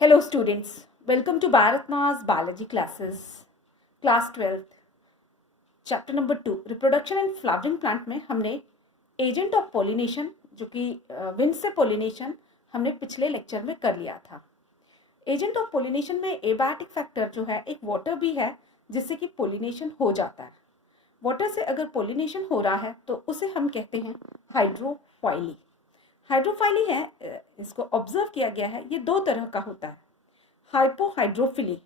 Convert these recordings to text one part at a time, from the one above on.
Hello students, welcome to Bharat Ma's biology classes, class 12th, chapter number 2, reproduction and flowering plant में हमने agent of pollination जो कि wind से pollination हमने पिछले lecture में कर लिया था। agent of pollination में abiotic factor जो है एक water भी है जिससे कि pollination हो जाता है। water से अगर pollination हो रहा है तो उसे हम कहते हैं हाइड्रोफाइली। हाइड्रोफाइली है, इसको ऑब्जर्व किया गया है, ये दो तरह का होता है, हाइपोहाइड्रोफिली,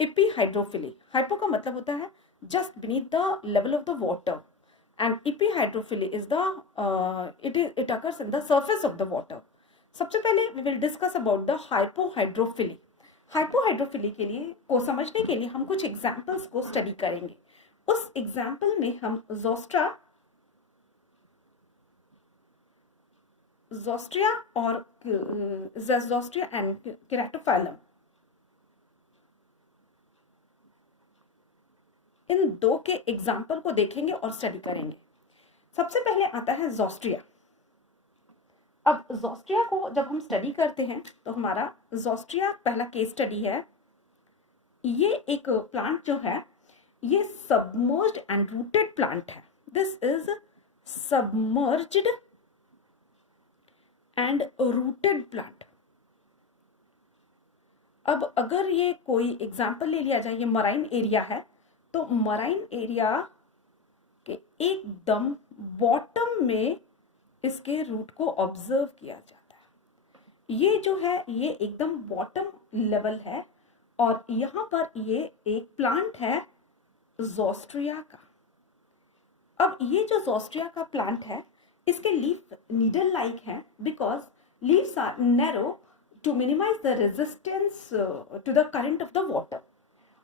इपीहाइड्रोफिली। हाइपो का मतलब होता है just beneath the level of the water and epihydrophily is the it occurs in the surface of the water. सबसे पहले we will discuss about the hypohydrophily. Hypohydrophily के लिए को समझने के लिए हम कुछ एग्जाम्पल्स को स्टडी करेंगे। उस एग्जाम्पल में हम ज़ोस्ट्रिया और ज़ोस्ट्रिया एंड केराटोफाइलम, इन दो के एग्जाम्पल को देखेंगे और स्टडी करेंगे। सबसे पहले आता है ज़ोस्ट्रिया। अब ज़ोस्ट्रिया को जब हम स्टडी करते हैं तो हमारा ज़ोस्ट्रिया पहला केस स्टडी है। ये एक प्लांट जो है ये सबमर्ज्ड एंड रूटेड प्लांट है। This is submerged and rooted plant. अब अगर ये कोई एग्जाम्पल ले लिया जाए, ये मराइन एरिया है, तो मराइन एरिया के एकदम बॉटम में इसके रूट को ऑब्जर्व किया जाता है। ये जो है ये एकदम बॉटम लेवल है और यहाँ पर ये एक प्लांट है ज़ोस्ट्रिया का। अब ये जो ज़ोस्ट्रिया का प्लांट है इसके लीफ नीडल लाइक है because leaves are narrow to minimize the resistance to the current of the water.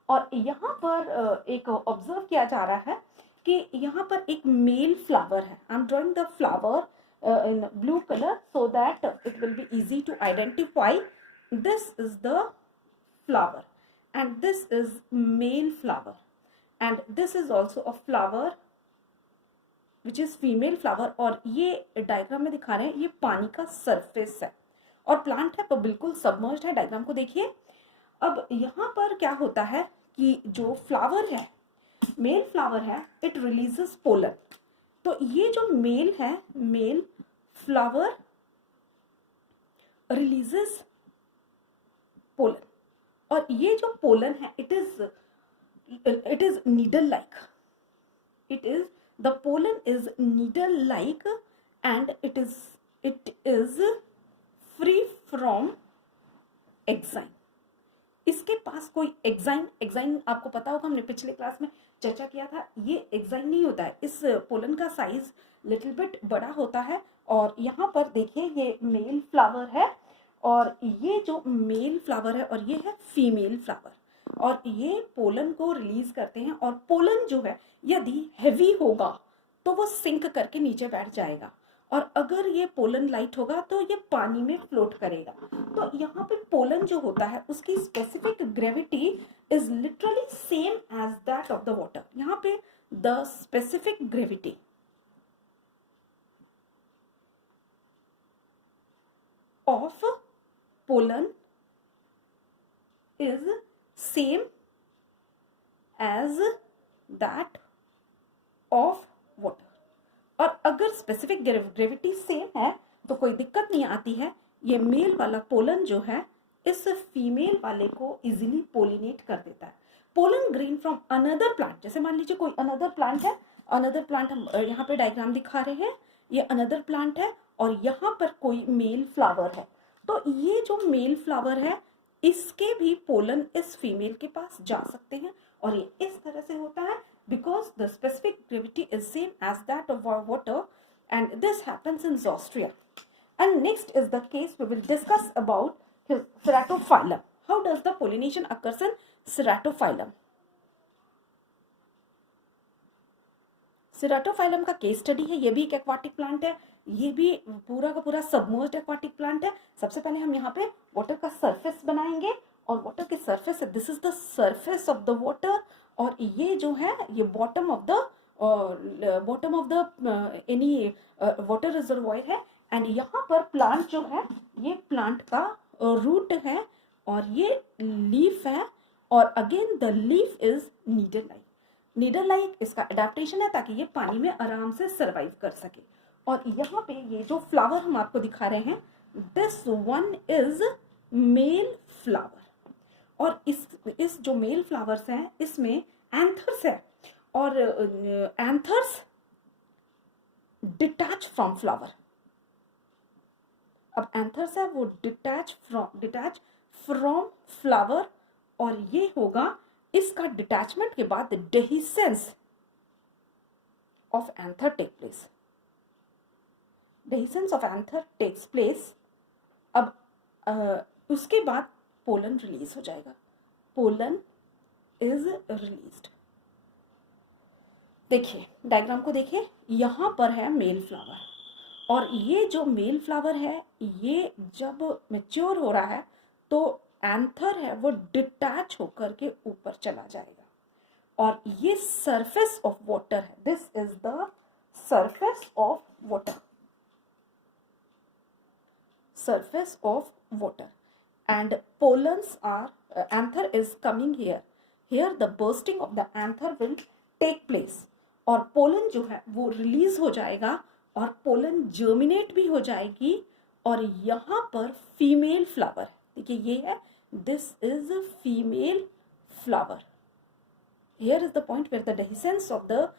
और यहाँ पर एक ऑब्जर्व किया जा रहा है कि यहाँ पर एक मेल फ्लावर है। I am drawing the flower in blue colour so that it will be easy to identify. This is the flower and this is male flower and this is also a flower which is female flower. और ये diagram में दिखा रहे हैं ये पानी का surface है और प्लांट है पर बिल्कुल सबमर्ज्ड है। डायग्राम को देखिए। अब यहाँ पर क्या होता है कि जो फ्लावर है मेल फ्लावर है इट रिलीजेस पोलन। तो ये जो मेल है मेल फ्लावर रिलीजेस पोलन और ये जो पोलन है it is needle like. It is the pollen is needle like and it is free from exine। इसके पास कोई एक्साइन आपको पता होगा, हमने पिछले क्लास में चर्चा किया था। ये एक्साइन नहीं होता है, इस पोलन का साइज लिटिल बिट बड़ा होता है। और यहाँ पर देखिए ये मेल फ्लावर है और ये जो मेल फ्लावर है और ये है फीमेल फ्लावर और ये पोलन को रिलीज करते हैं। और पोलन जो है यदि हैवी होगा तो वो सिंक करके नीचे बैठ जाएगा और अगर ये पोलन लाइट होगा तो ये पानी में फ्लोट करेगा। तो यहाँ पे पोलन जो होता है उसकी specific gravity is literally same as that of the water. यहाँ पे the specific gravity of pollen is same as that of water. और अगर स्पेसिफिक ग्रेविटी सेम है तो कोई दिक्कत नहीं आती है। ये मेल वाला पोलन जो है इस फीमेल वाले को इजीली पोलिनेट कर देता है। Pollen grain from another plant, जैसे मान लीजिए कोई अनदर प्लांट है, अनदर प्लांट हम यहाँ पे डायग्राम दिखा रहे हैं, ये अनदर प्लांट है और यहाँ पर कोई मेल फ्लावर है। तो ये जो मेल फ्लावर है इसके भी पोलन इस फीमेल के पास जा सकते हैं और ये इस तरह से होता है because the specific gravity is same as that of our water and this happens in Zostria. And next is the case we will discuss about Ceratophyllum. How does the pollination occurs in Ceratophyllum? Ceratophyllum का case study है। ये भी एक aquatic plant है, ये भी पूरा का पूरा सबमर्ज्ड एक्वाटिक प्लांट है। सबसे पहले हम यहाँ पे वाटर का सरफेस बनाएंगे और वाटर के सरफेस है, this is the surface of the water और ये जो है ये bottom of the any water reservoir है। एंड यहाँ पर प्लांट जो है ये प्लांट का रूट है और ये लीफ है, और again the leaf is needle like. Needle like इसका एडेप्टेशन है ताकि ये पानी में आराम से सर्वाइव कर सके। और यहाँ पे ये जो फ्लावर हम आपको दिखा रहे हैं, this one is male flower. और इस जो मेल फ्लावर्स हैं इसमें एंथर्स है, और एंथर्स डिटैच फ्रॉम फ्लावर। अब एंथर्स है वो डिटैच फ्रॉम फ्लावर, और ये होगा इसका डिटैचमेंट के बाद dehiscence of anther take place. Dehiscence of anther takes place. अब उसके बाद पोलन रिलीज हो जाएगा। Pollen is released. देखिए डायग्राम को देखिए, यहां पर है मेल फ्लावर, और ये जो मेल फ्लावर है ये जब मैच्योर हो रहा है तो एंथर है वो डिटैच होकर के ऊपर चला जाएगा, और ये सरफेस ऑफ वाटर है। This is the surface of water, surface of water, and pollens are anther is coming here. Here the bursting of the anther will take place, और पोलन जो है वो रिलीज हो जाएगा और पोलन जर्मिनेट भी हो जाएगी, और यहाँ पर फीमेल फ्लावर है। देखिए ये है, this is female flower. Here is the point where the dehiscence of the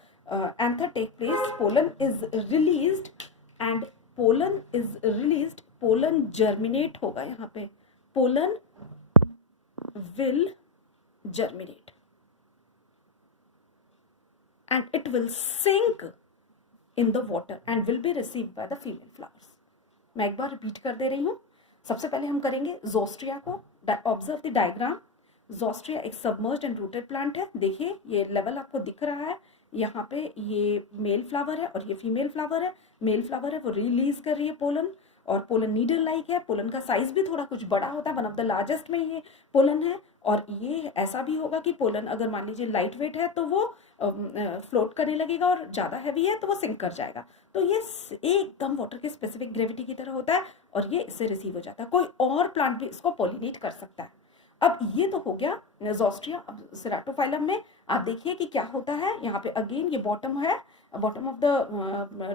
anther take place. Pollen is released, and pollen is released. Pollen germinate होगा, यहाँ पे pollen will germinate and it will sink in the water and will be received by the female flowers. मैं एक बार repeat कर दे रही हूँ। सबसे पहले हम करेंगे जोस्ट्रिया को। Observe the diagram. जोस्ट्रिया एक सबमर्ज्ड एंड रूटेड प्लांट है। देखिए ये लेवल आपको दिख रहा है, यहाँ पे ये मेल फ्लावर है और ये फीमेल फ्लावर है। मेल फ्लावर है वो रिलीज कर रही है पोलन, और पोलन नीडल लाइक है। पोलन का साइज भी थोड़ा कुछ बड़ा होता है, वन ऑफ द लार्जेस्ट में ये पोलन है। और ये ऐसा भी होगा कि पोलन अगर मान लीजिए लाइट वेट है तो वो फ्लोट करने लगेगा, और ज़्यादा हैवी है तो वो सिंक कर जाएगा। तो ये एकदम वाटर के स्पेसिफिक ग्रेविटी की तरह होता है, और ये इससे रिसीव हो जाता है। कोई और प्लांट भी इसको पॉलिनेट कर सकता है। अब ये तो हो गया जोस्ट्रिया। अब सेराटोफाइलम में आप देखिए कि क्या होता है। यहाँ पे अगेन ये बॉटम है, बॉटम ऑफ द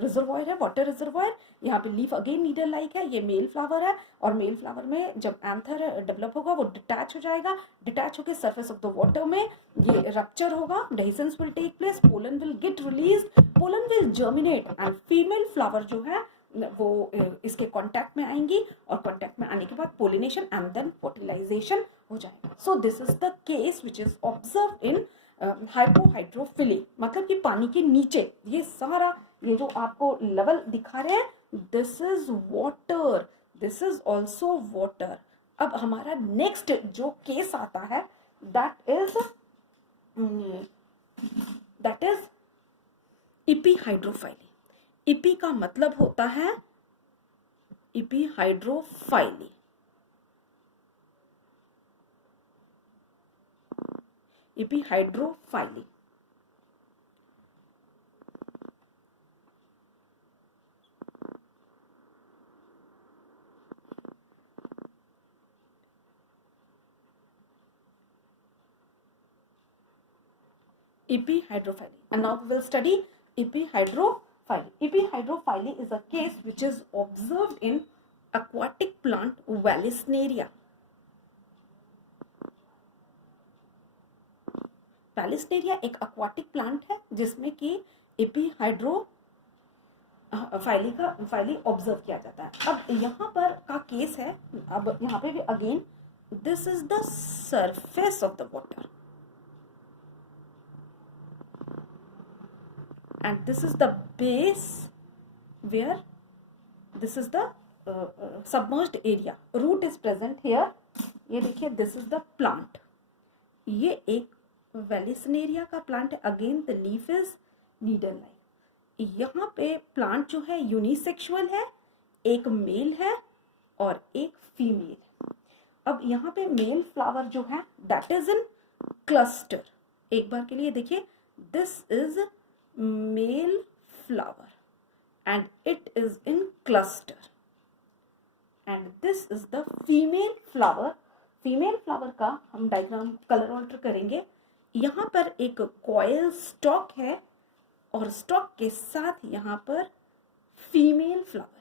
रिजर्वॉयर है, वाटर रिजर्वॉयर। यहाँ पे लीफ अगेन नीडल लाइक है। ये मेल फ्लावर है, और मेल फ्लावर में जब एंथर डेवलप होगा वो डिटैच हो जाएगा। डिटैच होकर सरफेस ऑफ द वाटर में ये रप्चर होगा, dehiscence will take place, pollen will get release, pollen will germinate, and female flower जो है वो इसके कांटेक्ट में आएंगी, और कांटेक्ट में आने के बाद पोलिनेशन एंड देन फर्टिलाइजेशन हो जाएगा। So this is the case which is observe in hypohydrophily, मतलब कि पानी के नीचे ये सारा ये जो आपको लेवल दिखा रहे हैं, this is water, this is also water. अब हमारा नेक्स्ट जो केस आता है दैट इज इपीहाइड्रोफाइली। इपी का मतलब होता है इपीहाइड्रोफाइली। इपीहाइड्रोफाइली epihydraphily. And now we will study epihydraphily. Epihydraphily is a case which is observed in aquatic plant Vallisneria. Vallisneria एक aquatic plant है जिसमें कि epihydraphily ऑब्जर्व किया जाता है। अब यहाँ पर का केस है, अब यहाँ पे भी again this is the surface of the water, and this is the base where this is the submerged area, root is present here। ये देखिए this is the plant, ये एक Vallisneria का प्लांट है। Again the leaf is needle like. यहाँ पे plant जो है यूनिसेक्सुअल है, एक मेल है और एक फीमेल है। अब यहाँ पे मेल फ्लावर जो है दैट इज इन क्लस्टर। एक बार के लिए देखिए, this is male flower and it is in cluster, and this is the female flower female flower का हम डायग्राम कलर ऑल्टर करेंगे। यहाँ पर एक कॉयल स्टॉक है और स्टॉक के साथ यहाँ पर फीमेल फ्लावर।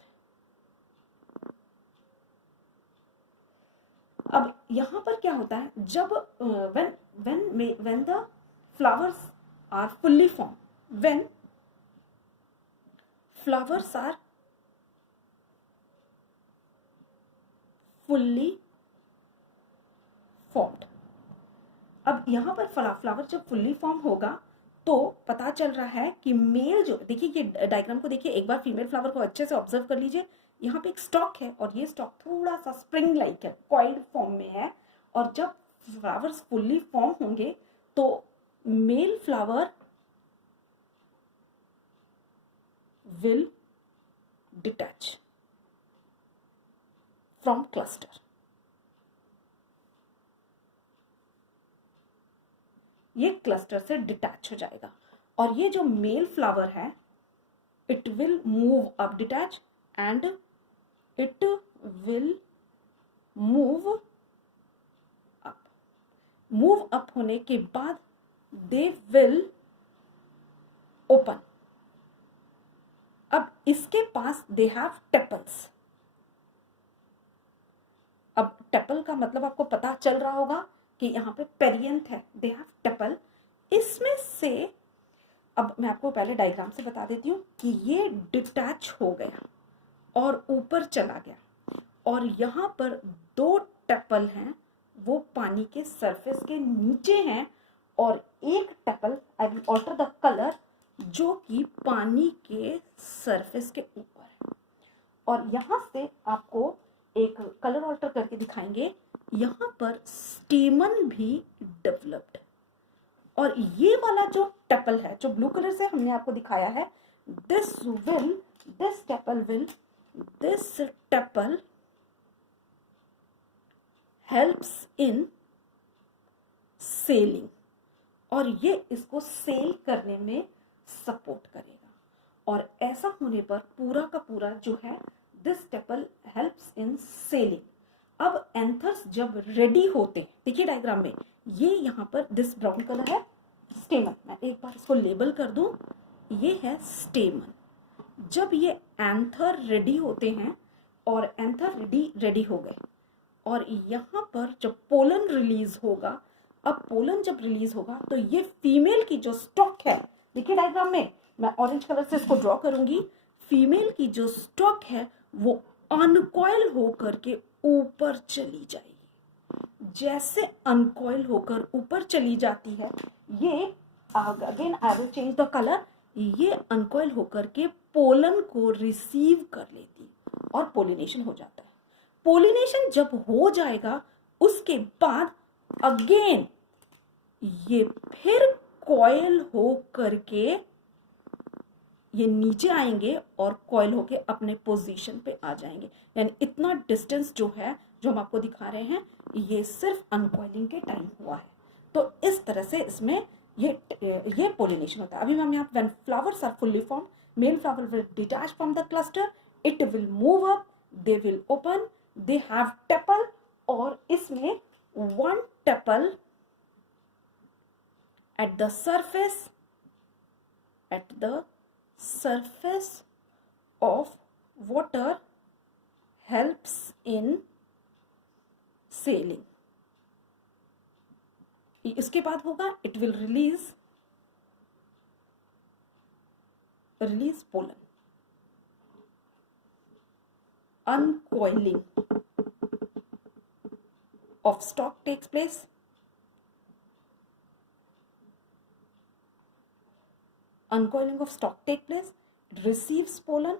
अब यहाँ पर क्या होता है, जब when the flowers are fully formed, when flowers are fully formed, अब यहाँ पर फ्लावर जब फुल्ली फॉर्म होगा तो पता चल रहा है कि मेल जो, देखिए ये डायग्राम को देखिए एक बार, फीमेल फ्लावर को अच्छे से ऑब्जर्व कर लीजिए। यहाँ पे एक स्टॉक है और ये स्टॉक थोड़ा सा स्प्रिंग लाइक है, कॉइल्ड फॉर्म में है, और जब फ्लावर्स फुल्ली फॉर्म होंगे तो mail flower will detach from cluster. ये क्लस्टर से डिटैच हो जाएगा और ये जो मेल फ्लावर है it will move up, detach, and it will move up. Move up होने के बाद दे विल ओपन। अब इसके पास दे हैव टेपल्स। अब टेपल का मतलब आपको पता चल रहा होगा कि यहाँ पे पेरियंथ है, दे हैव टेपल। इसमें से अब मैं आपको पहले डायग्राम से बता देती हूँ कि ये डिटैच हो गया और ऊपर चला गया और यहाँ पर 2 टेपल हैं, वो पानी के सरफेस के नीचे हैं, और एक tepal, I will alter the colour, जो कि पानी के सरफेस के ऊपर है। और यहाँ से आपको एक कलर ऑल्टर करके दिखाएंगे, यहाँ पर स्टेमन भी डेवलप्ड, और ये वाला जो टेपल है जो ब्लू कलर से हमने आपको दिखाया है, this tepal helps in selling, और ये इसको सेल करने में सपोर्ट करेगा। और ऐसा होने पर पूरा का पूरा जो है this tepal helps in selling. अब एंथर्स जब रेडी होते हैं, देखिए डायग्राम में ये यहाँ पर दिस ब्राउन कलर है स्टेमन, मैं एक बार इसको लेबल कर दूं, ये है स्टेमन। जब ये एंथर रेडी होते हैं और एंथर रेडी हो गए, और यहाँ पर जब पोलन रिलीज होगा, अब पोलन जब रिलीज होगा तो ये फीमेल की जो स्टॉक है, देखिए डायग्राम में मैं ऑरेंज कलर से इसको ड्रॉ करूंगी, फीमेल की जो स्टॉक है वो अनकॉइल होकर के ऊपर चली जाएगी। जैसे अनकॉइल होकर ऊपर चली जाती है, ये again I will change the colour, ये अनकॉइल होकर के पोलन को रिसीव कर लेती और पोलिनेशन हो जाता है। पोलिनेशन जब हो जाएगा उसके बाद अगेन ये फिर कॉइल हो करके ये नीचे आएंगे और कॉइल होके अपने पोजीशन पे आ जाएंगे। यानी इतना डिस्टेंस जो है, जो हम आपको दिखा रहे हैं, ये सिर्फ अनकॉइलिंग के टाइम हुआ है। तो इस तरह से इसमें ये पोलिनेशन होता है। अभी मैम यहाँ when flowers are fully form, male flower will detach from the cluster, it will move up, they will open, they have tepal, और इसमें 1 tepal at the surface of water helps in sailing। इसके बाद होगा it will release pollen, uncoiling of stalk takes place, uncoiling of stalk takes place, it receives pollen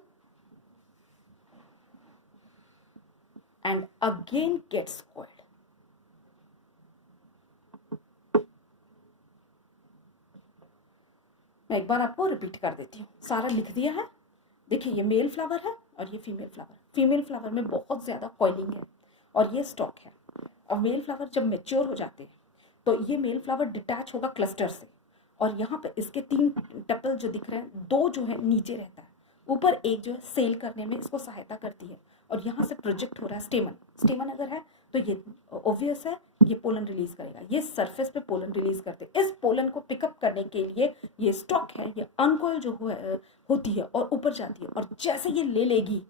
and again gets coiled। मैं एक बार आपको repeat कर देती हूँ, सारा लिख दिया है। देखिए ये मेल फ्लावर है और ये फीमेल फ्लावर। फीमेल फ्लावर में बहुत ज़्यादा कॉइलिंग है और ये स्टॉक है। और मेल फ्लावर जब मेच्योर हो जाते हैं तो ये मेल फ्लावर डिटैच होगा क्लस्टर से, और यहाँ पे इसके 3 टेपल जो दिख रहे हैं, 2 जो है नीचे रहता है, ऊपर एक जो है सेल करने में इसको सहायता करती है, और यहाँ से प्रोजेक्ट हो रहा है स्टेमन। स्टेमन अगर है तो ये ऑब्वियस है, ये पोलन रिलीज करेगा। ये सरफेस पे पोलन रिलीज करते, इस पोलन को पिकअप करने के लिए ये स्टॉक है, ये अनकॉइल जो होती है और ऊपर जाती है, और जैसे ये ले लेगी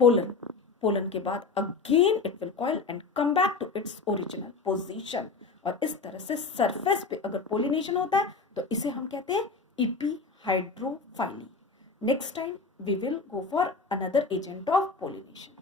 पोलन, पोलन के बाद again it will coil and come back to its original position. और इस तरह से सरफेस पे अगर पोलिनेशन होता है तो इसे हम कहते हैं epihydrophily. Next time we will go for another agent of pollination.